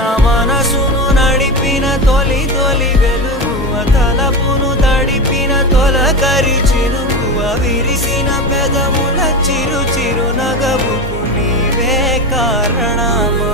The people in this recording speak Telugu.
నా మనసును నడిపిన తొలి తొలి వెలుగువ తలపును తడిపిన తొలకరి చినుకువ విరిసిన పెదముల చిరు చిరు నగవుకు నీవే కారణమా